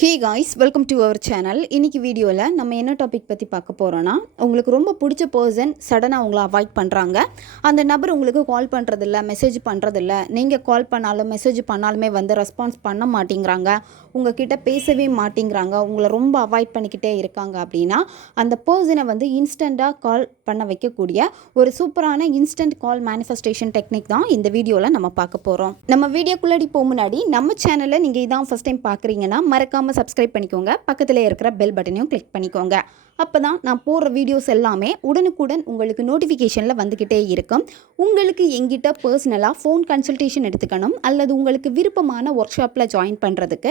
Hey guys, welcome to our channel. இன்றைக்கி வீடியோவில் நம்ம என்ன டாபிக் பற்றி பார்க்க போகிறோன்னா, உங்களுக்கு ரொம்ப பிடிச்ச பர்சன் சடனாக உங்களை அவாய்ட் பண்ணுறாங்க. அந்த நபர் உங்களுக்கு கால் பண்ணுறதில்ல, மெசேஜ் பண்ணுறதில்ல. நீங்கள் கால் பண்ணாலும் மெசேஜ் பண்ணாலுமே ரெஸ்பான்ஸ் பண்ண மாட்டேங்கிறாங்க, உங்ககிட்ட பேசவே மாட்டேங்கிறாங்க, உங்களை ரொம்ப அவாய்ட் பண்ணிக்கிட்டே இருக்காங்க அப்படின்னா, அந்த பர்சனை இன்ஸ்டண்ட்டாக கால் பண்ண வைக்கக்கூடிய ஒரு சூப்பரான இன்ஸ்டன்ட் கால் மேனிஃபெஸ்டேஷன் டெக்னிக் தான் இந்த வீடியோவில் நம்ம பார்க்க போகிறோம். நம்ம வீடியோக்குள்ளாடி போக முன்னாடி நம்ம சேனலை நீங்கள் இதான் ஃபஸ்ட் டைம் பார்க்குறீங்கன்னா மறக்காமல் சப்ஸ்கிரைப் பண்ணிக்கோங்க. பக்கத்தில் இருக்கிற பெல் பட்டனையும் கிளிக் பண்ணிக்கோங்க. அப்போ தான் நான் போடுற வீடியோஸ் எல்லாமே உடனுக்குடன் உங்களுக்கு நோட்டிஃபிகேஷனில் வந்துக்கிட்டே இருக்கும். உங்களுக்கு எங்கிட்ட பர்சனலாக ஃபோன் கன்சல்டேஷன் எடுத்துக்கணும் அல்லது உங்களுக்கு விருப்பமான ஒர்க் ஷாப்பில் ஜாயின் பண்ணுறதுக்கு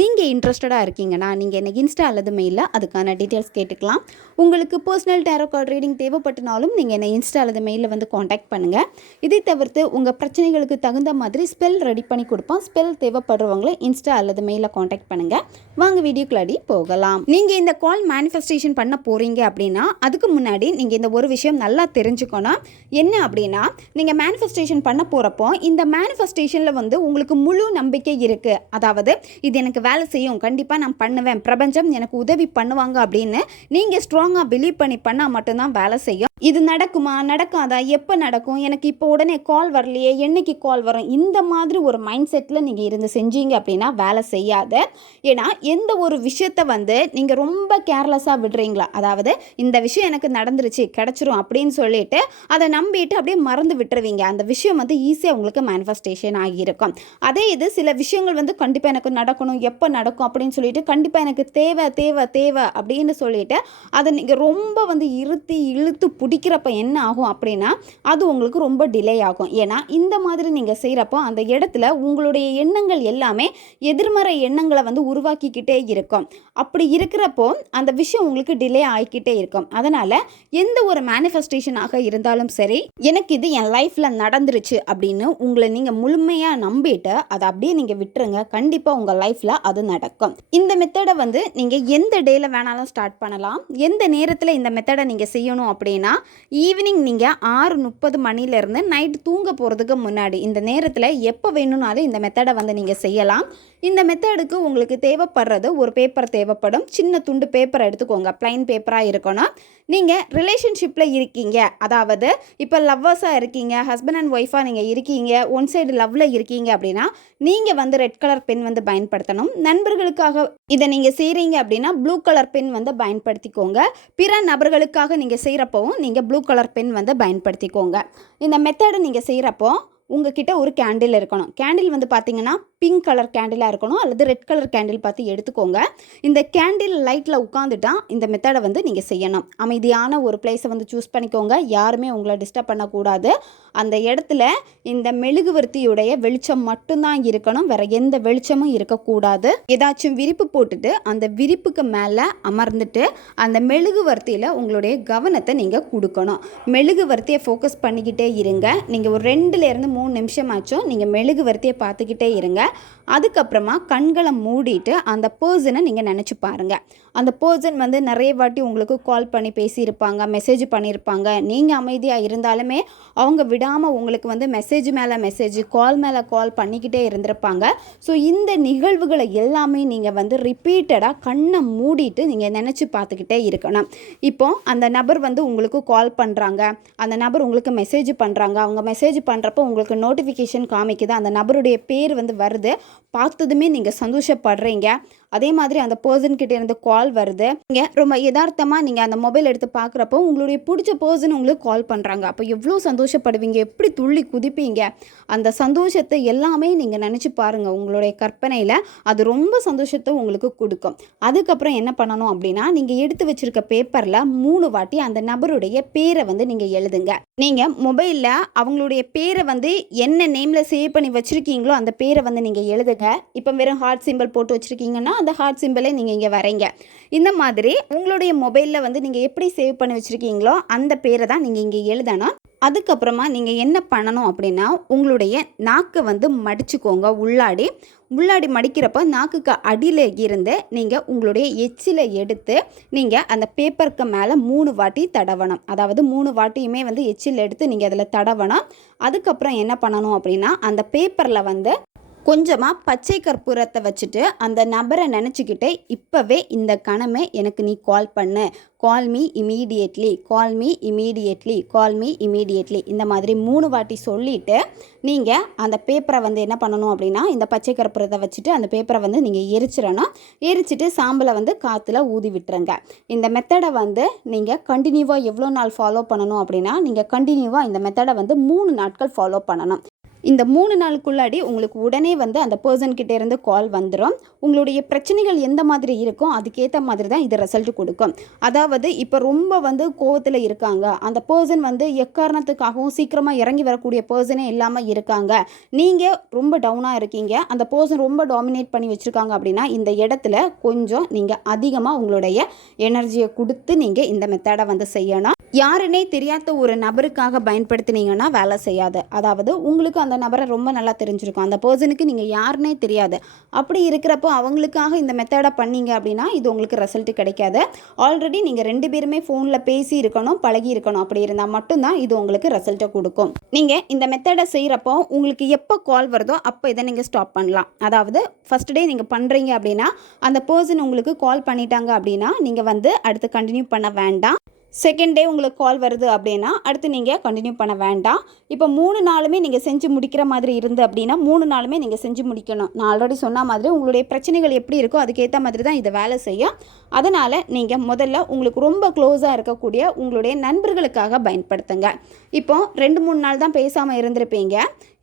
நீங்கள் இன்ட்ரெஸ்டடாக இருக்கீங்கன்னா நீங்கள் எனக்கு இன்ஸ்டா அல்லது மெயிலில் அதுக்கான டீட்டெயில்ஸ் கேட்டுக்கலாம். உங்களுக்கு பர்சனல் டேரோ கார்டு ரீடிங் தேவைப்பட்டனாலும் நீங்கள் என்னை இன்ஸ்டா அல்லது மெயிலில் காண்டாக்ட் பண்ணுங்கள். இதை தவிர்த்து உங்கள் பிரச்சனைகளுக்கு தகுந்த மாதிரி ஸ்பெல் ரெடி பண்ணி கொடுப்போம். ஸ்பெல் தேவைப்படுறவங்கள இன்ஸ்டா அல்லது மெயிலில் காண்டாக்ட் பண்ணுங்கள். வாங்க வீடியோக்குள்ளாடி போகலாம். நீங்கள் இந்த கால் மேனிஃபெஸ்டேஷன் பண்ண போகிறீங்க அப்படின்னா அதுக்கு முன்னாடி நீங்கள் இந்த ஒரு விஷயம் நல்லா தெரிஞ்சுக்கணும். என்ன அப்படின்னா, நீங்கள் மேனிஃபெஸ்டேஷன் பண்ண போகிறப்போ இந்த மேனிஃபெஸ்டேஷனில் உங்களுக்கு முழு நம்பிக்கை இருக்குது. அதாவது இது எனக்கு வேலை செய்யும், கண்டிப்பாக நான் பண்ணுவேன், பிரபஞ்சம் எனக்கு உதவி பண்ணுவாங்க அப்படின்னு நீங்கள் ஸ்ட்ராங்காக பிலீவ் பண்ணி பண்ணால் மட்டும்தான் வேலை செய்யும். இது நடக்குமா, நடக்காதா, எப்போ நடக்கும், எனக்கு இப்போ உடனே கால் வரலையே, என்னைக்கு கால் வரும், இந்த மாதிரி ஒரு மைண்ட் செட்டில் நீங்கள் இருந்து செஞ்சீங்க அப்படின்னா வேலை செய்யாது. ஏன்னா எந்த ஒரு விஷயத்தை நீங்கள் ரொம்ப கேர்லெஸ்ஸாக விடுறீங்களா, அதாவது இந்த விஷயம் எனக்கு நடந்துருச்சு கிடச்சிரும் அப்படின்னு சொல்லிட்டு அதை நம்பிட்டு அப்படியே மறந்து விட்டுருவீங்க. அந்த விஷயம் ஈஸியாக உங்களுக்கு மேனிஃபெஸ்டேஷன் ஆகியிருக்கும். அதே இது சில விஷயங்கள் கண்டிப்பாக எனக்கு நடக்கணும், எப்போ நடக்கும் அப்படின்னு சொல்லிட்டு கண்டிப்பாக எனக்கு தேவை தேவை தேவை அப்படின்னு சொல்லிட்டு அதை நீங்கள் ரொம்ப இழுத்து பிடிக்கிறப்ப என்ன ஆகும் அப்படின்னா அது உங்களுக்கு ரொம்ப டிலே ஆகும். ஏன்னா இந்த மாதிரி நீங்கள் செய்கிறப்போ அந்த இடத்துல உங்களுடைய எண்ணங்கள் எல்லாமே எதிர்மறை எண்ணங்களை உருவாக்கிக்கிட்டே இருக்கும். அப்படி இருக்கிறப்போ அந்த விஷயம் உங்களுக்கு டிலே ஆகிக்கிட்டே இருக்கும். அதனால் எந்த ஒரு மேனிஃபெஸ்டேஷனாக இருந்தாலும் சரி, எனக்கு இது என் லைஃப்பில் நடந்துருச்சு அப்படின்னு உங்களை நீங்கள் முழுமையாக நம்பிட்டு அதை அப்படியே நீங்கள் விட்டுருங்க. கண்டிப்பாக உங்கள் லைஃப்பில் அது நடக்கும். இந்த மெத்தடை நீங்கள் எந்த டேயில் வேணாலும் ஸ்டார்ட் பண்ணலாம். எந்த நேரத்தில் இந்த மெத்தடை நீங்கள் செய்யணும் அப்படின்னா, ஈவினிங் நீங்கள் 6:30 மணிலேருந்து நைட்டு தூங்க போகிறதுக்கு முன்னாடி இந்த நேரத்தில் எப்போ வேணும்னாலும் இந்த மெத்தடை நீங்கள் செய்யலாம். இந்த மெத்தடுக்கு உங்களுக்கு தேவைப்படுறது ஒரு பேப்பர் தேவைப்படும். சின்ன துண்டு பேப்பர் எடுத்துக்கோங்க, ப்ளைன் பேப்பராக இருக்கணும். நீங்கள் ரிலேஷன்ஷிப்பில் இருக்கீங்க, அதாவது இப்போ லவ்வர்ஸாக இருக்கீங்க, ஹஸ்பண்ட் அண்ட் ஒய்ஃபாக நீங்கள் இருக்கீங்க, ஒன் சைடு லவ்வில் இருக்கீங்க அப்படின்னா நீங்கள் ரெட் கலர் பென் பயன்படுத்தணும். நண்பர்களுக்காக இதை நீங்கள் செய்கிறீங்க அப்படின்னா ப்ளூ கலர் பென் பயன்படுத்திக்கோங்க. பிற நபர்களுக்காக நீங்கள் செய்கிறப்பவும் நீங்கள் ப்ளூ கலர் பென் பயன்படுத்திக்கோங்க. இந்த மெத்தடை நீங்கள் செய்கிறப்போ உங்ககிட்ட ஒரு கேண்டில் இருக்கணும். கேண்டில் பார்த்தீங்கன்னா பிங்க் கலர் கேண்டிலாக இருக்கணும் அல்லது ரெட் கலர் கேண்டில் பார்த்து எடுத்துக்கோங்க. இந்த கேண்டில் லைட்டில் உட்காந்துட்டா இந்த மெத்தடை நீங்கள் செய்யணும். அமைதியான ஒரு பிளேஸை சூஸ் பண்ணிக்கோங்க. யாருமே உங்களை டிஸ்டர்ப் பண்ணக்கூடாது. அந்த இடத்துல இந்த மெழுகுவர்த்தியுடைய வெளிச்சம் மட்டும்தான் இருக்கணும், வேற எந்த வெளிச்சமும் இருக்கக்கூடாது. ஏதாச்சும் விரிப்பு போட்டுட்டு அந்த விரிப்புக்கு மேலே அமர்ந்துட்டு அந்த மெழுகுவர்த்தியில் உங்களுடைய கவனத்தை நீங்கள் கொடுக்கணும். மெழுகுவர்த்தியை ஃபோக்கஸ் பண்ணிக்கிட்டே இருங்க. நீங்கள் ஒரு 2 3 நிமிஷம் ஆச்சும் நீங்கள் மெழுகுவர்த்தியை பார்த்துக்கிட்டே இருங்க. அதுக்கப்புறமா கண்களை மூடிட்டு அந்த பர்சனை நீங்கள் நினச்சி பாருங்கள். அந்த பர்சன் நிறைய வாட்டி உங்களுக்கு கால் பண்ணி பேசியிருப்பாங்க, மெசேஜ் பண்ணியிருப்பாங்க. நீங்கள் அமைதியாக இருந்தாலுமே அவங்க விடாமல் உங்களுக்கு மெசேஜ் மேலே மெசேஜ், கால் மேலே கால் பண்ணிக்கிட்டே இருந்திருப்பாங்க. ஸோ இந்த நிகழ்வுகளை எல்லாமே நீங்கள் ரிப்பீட்டடாக கண்ணை மூடிட்டு நீங்கள் நினச்சி பார்த்துக்கிட்டே இருக்கணும். இப்போ அந்த நபர் உங்களுக்கு கால் பண்ணுறாங்க, அந்த நபர் உங்களுக்கு மெசேஜ் பண்ணுறாங்க. அவங்க மெசேஜ் பண்ணுறப்போ உங்களுக்கு நோட்டிஃபிகேஷன் காமிக்குது, அந்த நபருடைய பேர் வருது. பார்த்ததுமே நீங்கள் சந்தோஷப்படுறீங்க. அதே மாதிரி அந்த பர்சன்கிட்ட இருந்து கால் வருது. நீங்கள் ரொம்ப யதார்த்தமாக நீங்கள் அந்த மொபைல் எடுத்து பார்க்குறப்போ உங்களுடைய பிடிச்ச பர்சன் உங்களுக்கு கால் பண்ணுறாங்க. அப்போ எவ்வளோ சந்தோஷப்படுவீங்க, எப்படி துள்ளி குதிப்பீங்க. அந்த சந்தோஷத்தை எல்லாமே நீங்கள் நினச்சி பாருங்கள். உங்களுடைய கற்பனையில் அது ரொம்ப சந்தோஷத்தை உங்களுக்கு கொடுக்கும். அதுக்கப்புறம் என்ன பண்ணணும் அப்படின்னா, நீங்கள் எடுத்து வச்சுருக்க பேப்பரில் 3 வாட்டி அந்த நபருடைய பேரை நீங்கள் எழுதுங்க. நீங்கள் மொபைலில் அவங்களுடைய பேரை என்ன நேமில் சேவ் பண்ணி வச்சுருக்கீங்களோ அந்த பேரை நீங்கள் எழுதுங்க. இப்போ வெறும் ஹார்ட் சிம்பிள் போட்டு வச்சுருக்கீங்கன்னா அந்த ஹார்ட் சிம்பிளை நீங்கள் இங்கே வரைங்க. இந்த மாதிரி உங்களுடைய மொபைலில் நீங்கள் எப்படி சேவ் பண்ணி வச்சுருக்கீங்களோ அந்த பேரை தான் நீங்கள் இங்கே எழுதணும். அதுக்கப்புறமா நீங்கள் என்ன பண்ணணும் அப்படின்னா, உங்களுடைய நாக்கை மடிச்சுக்கோங்க. உள்ளாடி மடிக்கிறப்ப நாக்குக்கு அடியில் இருந்து நீங்கள் உங்களுடைய எச்சிலை எடுத்து நீங்கள் அந்த பேப்பருக்கு மேலே 3 வாட்டி தடவணும். அதாவது 3 வாட்டியுமே எச்சில் எடுத்து நீங்கள் அதில் தடவணும். அதுக்கப்புறம் என்ன பண்ணணும் அப்படின்னா, அந்த பேப்பரில் கொஞ்சமாக பச்சை கற்பூரத்தை வச்சுட்டு அந்த நபரை நினச்சிக்கிட்டே இப்போவே இந்த கணமே எனக்கு நீ கால் பண்ணு, call me immediately, call me immediately, call me immediately, இந்த மாதிரி 3 வாட்டி சொல்லிவிட்டு நீங்கள் அந்த பேப்பரை வந்து என்ன பண்ணணும் அப்படின்னா, இந்த பச்சை கற்பூரத்தை வச்சுட்டு அந்த பேப்பரை வந்து நீங்கள் எரிச்சிடணும். எரிச்சிட்டு சாம்பலை வந்து காற்றுல ஊதி விட்டுருங்க. இந்த மெத்தடை வந்து நீங்கள் கண்டினியூவாக எவ்வளோ நாள் ஃபாலோ பண்ணணும் அப்படின்னா, நீங்கள் கண்டினியூவாக இந்த மெத்தடை வந்து 3 நாட்கள் ஃபாலோ பண்ணணும். இந்த 3 நாளுக்குள்ளாடி உங்களுக்கு உடனே வந்து அந்த பர்சன்கிட்ட இருந்து கால் வந்துடும். உங்களுடைய பிரச்சனைகள் எந்த மாதிரி இருக்கோ அதுக்கேற்ற மாதிரி தான் இது ரிசல்ட் கொடுக்கும். அதாவது இப்போ ரொம்ப வந்து கோவத்தில் இருக்காங்க, அந்த பர்சன் வந்து எக்காரணத்துக்காகவும் சீக்கிரமாக இறங்கி வரக்கூடிய பர்சனே இல்லாமல் இருக்காங்க, நீங்கள் ரொம்ப டவுனாக இருக்கீங்க, அந்த பர்சன் ரொம்ப டாமினேட் பண்ணி வச்சுருக்காங்க அப்படின்னா இந்த இடத்துல கொஞ்சம் நீங்கள் அதிகமாக உங்களுடைய எனர்ஜியை கொடுத்து நீங்கள் இந்த மெத்தடை வந்து செய்யணும். யாருன்னே தெரியாத ஒரு நபருக்காக பயன்படுத்தினீங்கன்னா வேலை செய்யாது. அதாவது உங்களுக்கு அந்த நபரை ரொம்ப நல்லா தெரிஞ்சிருக்கும், அந்த பர்சனுக்கு நீங்கள் யாருன்னே தெரியாது. அப்படி இருக்கிறப்போ அவங்களுக்காக இந்த மெத்தடை பண்ணீங்க அப்படின்னா இது உங்களுக்கு ரிசல்ட் கிடைக்காது. ஆல்ரெடி நீங்கள் 2 பேருமே ஃபோனில் பேசி இருக்கணும், பழகி இருக்கணும். அப்படி இருந்தால் மட்டும்தான் இது உங்களுக்கு ரிசல்ட்டை கொடுக்கும். நீங்கள் இந்த மெத்தடை செய்கிறப்போ உங்களுக்கு எப்போ கால் வருதோ அப்போ இதை நீங்கள் ஸ்டாப் பண்ணலாம். அதாவது ஃபஸ்ட் டே நீங்கள் பண்ணுறீங்க அப்படின்னா அந்த பர்சன் உங்களுக்கு கால் பண்ணிட்டாங்க அப்படின்னா நீங்கள் வந்து அடுத்து கண்டினியூ பண்ண வேண்டாம். செகண்ட் டே உங்களுக்கு கால் வருது அப்படின்னா அடுத்து நீங்கள் கண்டினியூ பண்ண வேண்டாம். இப்போ 3 நாளுமே நீங்கள் செஞ்சு முடிக்கிற மாதிரி இருந்து அப்படின்னா 3 நாளுமே நீங்கள் செஞ்சு முடிக்கணும். நான் ஆல்ரெடி சொன்ன மாதிரி உங்களுடைய பிரச்சனைகள் எப்படி இருக்கோ அதுக்கேற்ற மாதிரி தான் இதை வேலை செய்யும். அதனால் நீங்கள் முதல்ல உங்களுக்கு ரொம்ப க்ளோஸாக இருக்கக்கூடிய உங்களுடைய நண்பர்களுக்காக பயன்படுத்துங்க. இப்போ 2-3 நாள் தான் பேசாமல் இருந்திருப்பீங்க,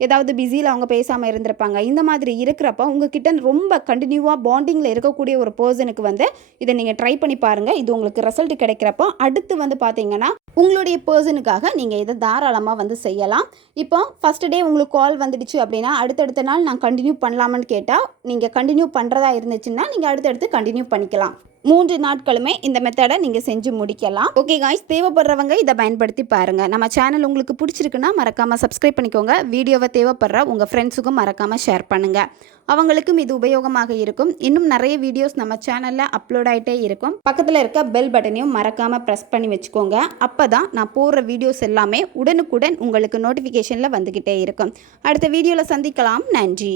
ஏதாவது பிஸியில் அவங்க பேசாமல் இருந்திருப்பாங்க. இந்த மாதிரி இருக்கிறப்ப உங்ககிட்ட ரொம்ப கண்டினியூவாக பாண்டிங்கில் இருக்கக்கூடிய ஒரு பர்சனுக்கு வந்து இதை நீங்கள் ட்ரை பண்ணி பாருங்கள். இது உங்களுக்கு ரிசல்ட் கிடைக்கிறப்போ அடுத்து வந்து பார்த்தீங்கன்னா உங்களுடைய பர்சனுக்காக நீங்கள் இதை தாராளமாக வந்து செய்யலாம். இப்போ ஃபஸ்ட் டே உங்களுக்கு கால் வந்துடுச்சு அப்படின்னா அடுத்தடுத்த நாள் நான் கண்டினியூ பண்ணலாமான்னு கேட்டால் நீங்கள் கண்டினியூ பண்ணுறதா இருந்துச்சுன்னா நீங்கள் அடுத்தடுத்து கண்டினியூ பண்ணிக்கலாம். 3 நாட்களுமே இந்த மெத்தடை நீங்கள் செஞ்சு முடிக்கலாம். ஓகே காய்ஸ், தேவைப்படுறவங்க இதை பயன்படுத்தி பாருங்கள். நம்ம சேனல் உங்களுக்கு பிடிச்சிருக்குன்னா மறக்காமல் சப்ஸ்கிரைப் பண்ணிக்கோங்க. வீடியோவை தேவைப்படுற உங்கள் ஃப்ரெண்ட்ஸுக்கும் மறக்காமல் ஷேர் பண்ணுங்கள், அவங்களுக்கும் இது உபயோகமாக இருக்கும். இன்னும் நிறைய வீடியோஸ் நம்ம சேனலில் அப்லோட் ஆகிட்டே இருக்கும். பக்கத்தில் இருக்க பெல் பட்டனையும் மறக்காமல் ப்ரெஸ் பண்ணி வச்சுக்கோங்க. அப்போ தான் நான் போடுற வீடியோஸ் எல்லாமே உடனுக்குடன் உங்களுக்கு நோட்டிஃபிகேஷனில் வந்துக்கிட்டே இருக்கும். அடுத்த வீடியோவில் சந்திக்கலாம். நன்றி.